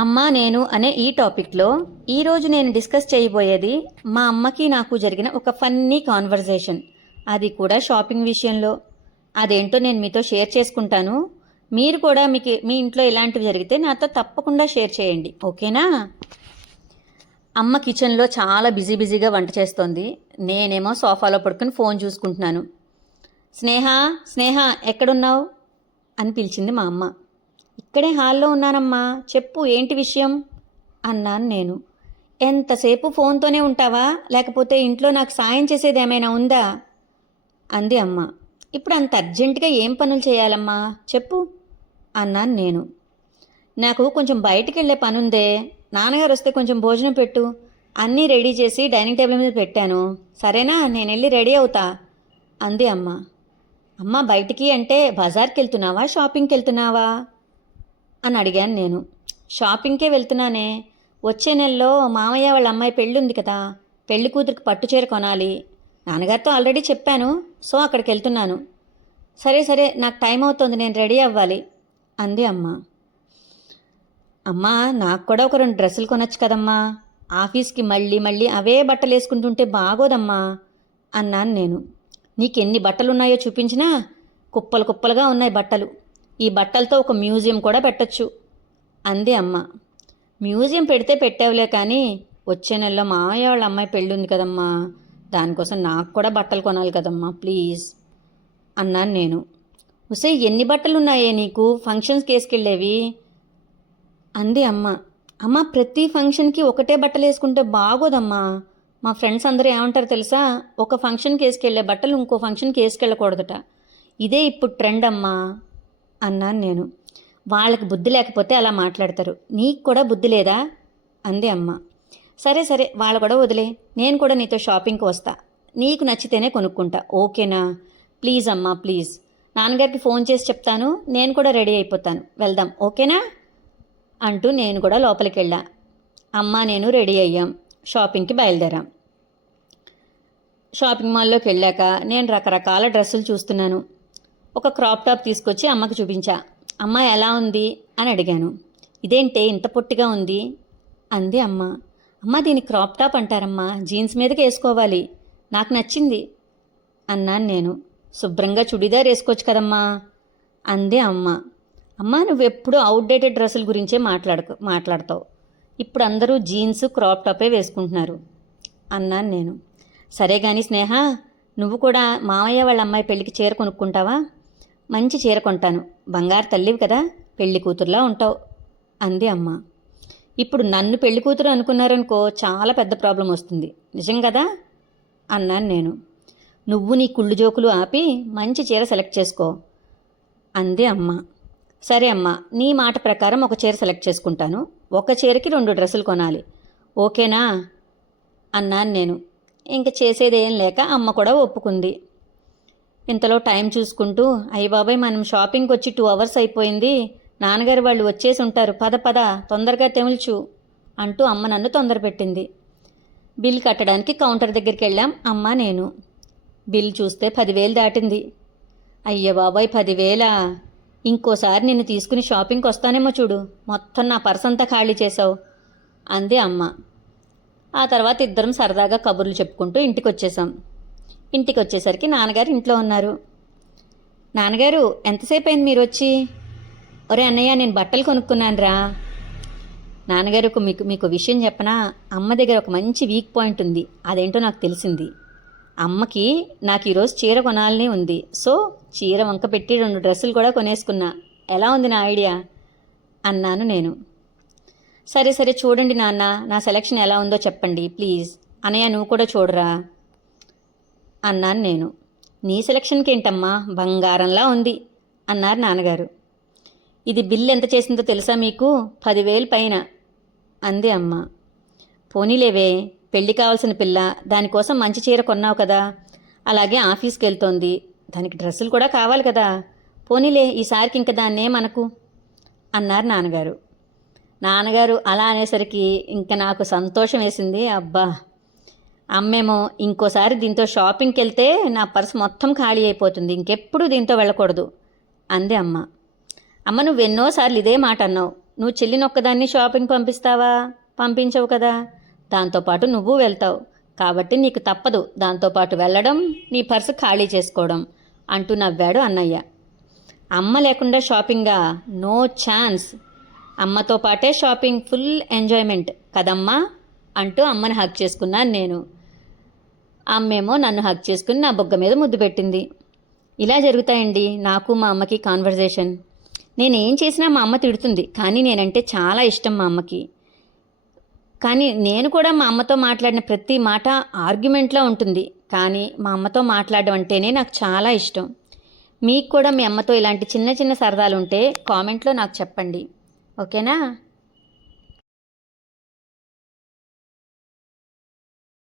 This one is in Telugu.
అమ్మ నేను అనే ఈ టాపిక్లో ఈరోజు నేను డిస్కస్ చేయబోయేది మా అమ్మకి నాకు జరిగిన ఒక ఫన్నీ కాన్వర్జేషన్. అది కూడా షాపింగ్ విషయంలో. అదేంటో నేను మీతో షేర్ చేసుకుంటాను. మీరు కూడా మీ ఇంట్లో ఇలాంటివి జరిగితే నాతో తప్పకుండా షేర్ చేయండి, ఓకేనా? అమ్మ కిచెన్లో చాలా బిజీగా వంట చేస్తోంది. నేనేమో సోఫాలో పడుకుని ఫోన్ చూసుకుంటున్నాను. స్నేహ స్నేహ ఎక్కడున్నావు అని పిలిచింది మా అమ్మ. ఇక్కడే హాల్లో ఉన్నానమ్మా, చెప్పు ఏంటి విషయం అన్నాను నేను. ఎంతసేపు ఫోన్తోనే ఉంటావా, లేకపోతే ఇంట్లో నాకు సాయం చేసేది ఏమైనా ఉందా అంది అమ్మ. ఇప్పుడు అంత అర్జెంటుగా ఏం పనులు చేయాలమ్మా చెప్పు అన్నాను నేను. నాకు కొంచెం బయటికి వెళ్ళే పనుందే, నాన్నగారు వస్తే కొంచెం భోజనం పెట్టు. అన్నీ రెడీ చేసి డైనింగ్ టేబుల్ మీద పెట్టాను, సరేనా? నేను వెళ్ళి రెడీ అవుతా అంది అమ్మ. అమ్మ బయటికి అంటే బజార్కి వెళ్తున్నావా, షాపింగ్కి వెళ్తున్నావా అని అడిగాను నేను. షాపింగ్కే వెళ్తున్నానే, వచ్చే నెలలో మామయ్య వాళ్ళ అమ్మాయి పెళ్ళి ఉంది కదా, పెళ్లి కూతురికి పట్టుచీర కొనాలి. నాన్నగారితో ఆల్రెడీ చెప్పాను, సో అక్కడికి వెళ్తున్నాను. సరే సరే నాకు టైం అవుతుంది, నేను రెడీ అవ్వాలి అంది అమ్మ. అమ్మా నాకు కూడా ఒక 2 డ్రెస్సులు కొనొచ్చు కదమ్మా, ఆఫీస్కి మళ్ళీ మళ్ళీ అవే బట్టలు వేసుకుంటుంటే బాగోదమ్మా అన్నాను నేను. నీకెన్ని బట్టలున్నాయో చూపించినా కుప్పలు కుప్పలుగా ఉన్నాయి బట్టలు, ఈ బట్టలతో ఒక మ్యూజియం కూడా పెట్టొచ్చు అంది అమ్మ. మ్యూజియం పెడితే పెట్టావులే కానీ వచ్చే నెలలో మామయ్య వాళ్ళ అమ్మాయి పెళ్ళి ఉంది కదమ్మా, దానికోసం నాకు కూడా బట్టలు కొనాలి కదమ్మా ప్లీజ్ అన్నాను నేను. ఉసే ఎన్ని బట్టలున్నాయే నీకు ఫంక్షన్స్కి వేసుకెళ్ళేవి అంది అమ్మ. అమ్మ ప్రతి ఫంక్షన్కి ఒకటే బట్టలు వేసుకుంటే బాగోదమ్మా, మా ఫ్రెండ్స్ అందరూ ఏమంటారు తెలుసా, ఒక ఫంక్షన్కి వేసుకెళ్ళే బట్టలు ఇంకో ఫంక్షన్కి వేసుకెళ్ళకూడదట, ఇదే ఇప్పుడు ట్రెండ్ అమ్మా అన్నాను నేను. వాళ్ళకి బుద్ధి లేకపోతే అలా మాట్లాడతారు, నీకు కూడా బుద్ధి లేదా అంది అమ్మ. సరే సరే వాళ్ళు కూడా వదిలే, నేను కూడా నీతో షాపింగ్కి వస్తా, నీకు నచ్చితేనే కొనుక్కుంటా, ఓకేనా? ప్లీజ్ అమ్మా ప్లీజ్, నాన్నగారికి ఫోన్ చేసి చెప్తాను, నేను కూడా రెడీ అయిపోతాను, వెళ్దాం ఓకేనా అంటూ నేను కూడా లోపలికి వెళ్ళా. అమ్మ నేను రెడీ అయ్యాం, షాపింగ్కి బయలుదేరాం. షాపింగ్ మాల్లోకి వెళ్ళాక నేను రకరకాల డ్రెస్సులు చూస్తున్నాను. ఒక క్రాప్ టాప్ తీసుకొచ్చి అమ్మకి చూపించా. అమ్మ ఎలా ఉంది అని అడిగాను. ఇదేంటే ఇంత పొట్టిగా ఉంది అంది అమ్మ. అమ్మ దీని క్రాప్ టాప్ అంటారమ్మా, జీన్స్ మీదకి వేసుకోవాలి, నాకు నచ్చింది అన్నాను నేను. శుభ్రంగా చుడీదార్ వేసుకోవచ్చు కదమ్మా అంది అమ్మ. అమ్మ నువ్వెప్పుడు అవుట్డేటెడ్ డ్రెస్సుల గురించే మాట్లాడతావు, ఇప్పుడు అందరూ జీన్స్ క్రాప్ టాపే వేసుకుంటున్నారు అన్నాను నేను. సరే కానీ స్నేహ, నువ్వు కూడా మామయ్య వాళ్ళ అమ్మాయి పెళ్ళికి చీర కొనుక్కుంటావా? మంచి చీర కొంటాను, బంగారు తల్లివి కదా, పెళ్లి కూతురులా ఉంటావు అంది అమ్మ. ఇప్పుడు నన్ను పెళ్లి కూతురు అనుకున్నారనుకో చాలా పెద్ద ప్రాబ్లం వస్తుంది, నిజం కదా అన్నాను నేను. నువ్వు నీ కుళ్ళు జోకులు ఆపి మంచి చీర సెలెక్ట్ చేసుకో అంది అమ్మ. సరే అమ్మ, నీ మాట ప్రకారం ఒక చీర సెలెక్ట్ చేసుకుంటాను, ఒక చీరకి 2 డ్రెస్సులు కొనాలి, ఓకేనా అన్నాను నేను. ఇంక చేసేదేం లేక అమ్మ కూడా ఒప్పుకుంది. ఇంతలో టైం చూసుకుంటూ, అయ్య బాబాయ్ మనం షాపింగ్కి వచ్చి 2 అవర్స్ అయిపోయింది, నాన్నగారు వాళ్ళు వచ్చేసి ఉంటారు, పద పద తొందరగా తెముల్చు అంటూ అమ్మ నన్ను తొందర పెట్టింది. బిల్ కట్టడానికి కౌంటర్ దగ్గరికి వెళ్ళాం అమ్మ నేను. బిల్ చూస్తే 10,000 దాటింది. అయ్య బాబాయ్ 10,000, ఇంకోసారి నిన్ను తీసుకుని షాపింగ్కి వస్తానేమో చూడు, మొత్తం నా పర్స్ అంతా ఖాళీ చేసావు అంది అమ్మ. ఆ తర్వాత ఇద్దరం సరదాగా కబుర్లు చెప్పుకుంటూ ఇంటికి వచ్చేసాం. ఇంటికి వచ్చేసరికి నాన్నగారు ఇంట్లో ఉన్నారు. నాన్నగారు ఎంతసేపు అయింది మీరు వచ్చి? ఒరే అన్నయ్య నేను బట్టలు కొనుక్కున్నాను రా. నాన్నగారు మీకు విషయం చెప్పనా, అమ్మ దగ్గర ఒక మంచి వీక్ పాయింట్ ఉంది, అదేంటో నాకు తెలిసింది. అమ్మకి నాకు ఈరోజు చీర కొనాలని ఉంది, సో చీర వంక పెట్టి 2 డ్రెస్సులు కూడా కొనేసుకున్నా, ఎలా ఉంది నా ఐడియా అన్నాను నేను. సరే సరే చూడండి నాన్న, నా సెలెక్షన్ ఎలా ఉందో చెప్పండి ప్లీజ్, అన్నయ్య నువ్వు కూడా చూడరా అన్నాను నేను. నీ సెలెక్షన్కి ఏంటమ్మా, బంగారంలా ఉంది అన్నారు నాన్నగారు. ఇది బిల్ ఎంత చేసిందో తెలుసా మీకు? 10,000 పైన అంది అమ్మ. పోనీలేవే, పెళ్ళి కావాల్సిన పిల్ల, దానికోసం మంచి చీర కొన్నావు కదా, అలాగే ఆఫీస్కి వెళ్తోంది, దానికి డ్రెస్సులు కూడా కావాలి కదా, పోనీలే ఈసారికి ఇంక దాన్నేమనకు అన్నారు నాన్నగారు. నాన్నగారు అలా అనేసరికి ఇంకా నాకు సంతోషం వేసింది. అబ్బా, అమ్మేమో ఇంకోసారి దీంతో షాపింగ్కి వెళ్తే నా పర్స్ మొత్తం ఖాళీ అయిపోతుంది, ఇంకెప్పుడు దీంతో వెళ్ళకూడదు అంది అమ్మ. అమ్మ నువ్వెన్నోసార్లు ఇదే మాట అన్నావు, నువ్వు చెల్లినొక్కదాన్ని షాపింగ్ పంపిస్తావా? పంపించవు కదా. దాంతోపాటు నువ్వు వెళ్తావు కాబట్టి నీకు తప్పదు దాంతోపాటు వెళ్ళడం, నీ పర్సు ఖాళీ చేసుకోవడం అంటూ నవ్వాడు అన్నయ్య. అమ్మ లేకుండా షాపింగా? No chance. అమ్మతో పాటే షాపింగ్, ఫుల్ ఎంజాయ్మెంట్ కదమ్మా అంటూ అమ్మని హగ్ చేసుకున్నాను నేను. అమ్మేమో నన్ను హగ్ చేసుకుని నా బొగ్గ మీద ముద్దు పెట్టింది. ఇలా జరుగుతాయండి నాకు మా అమ్మకి కాన్వర్జేషన్. నేనేం చేసినా మా అమ్మ తిడుతుంది, కానీ నేనంటే చాలా ఇష్టం మా అమ్మకి. కానీ నేను కూడా మా అమ్మతో మాట్లాడిన ప్రతి మాట ఆర్గ్యుమెంట్లో ఉంటుంది, కానీ మా అమ్మతో మాట్లాడడం అంటేనే నాకు చాలా ఇష్టం. మీకు కూడా మీ అమ్మతో ఇలాంటి చిన్న చిన్న సరదాలు ఉంటే కామెంట్లో నాకు చెప్పండి, ఓకేనా?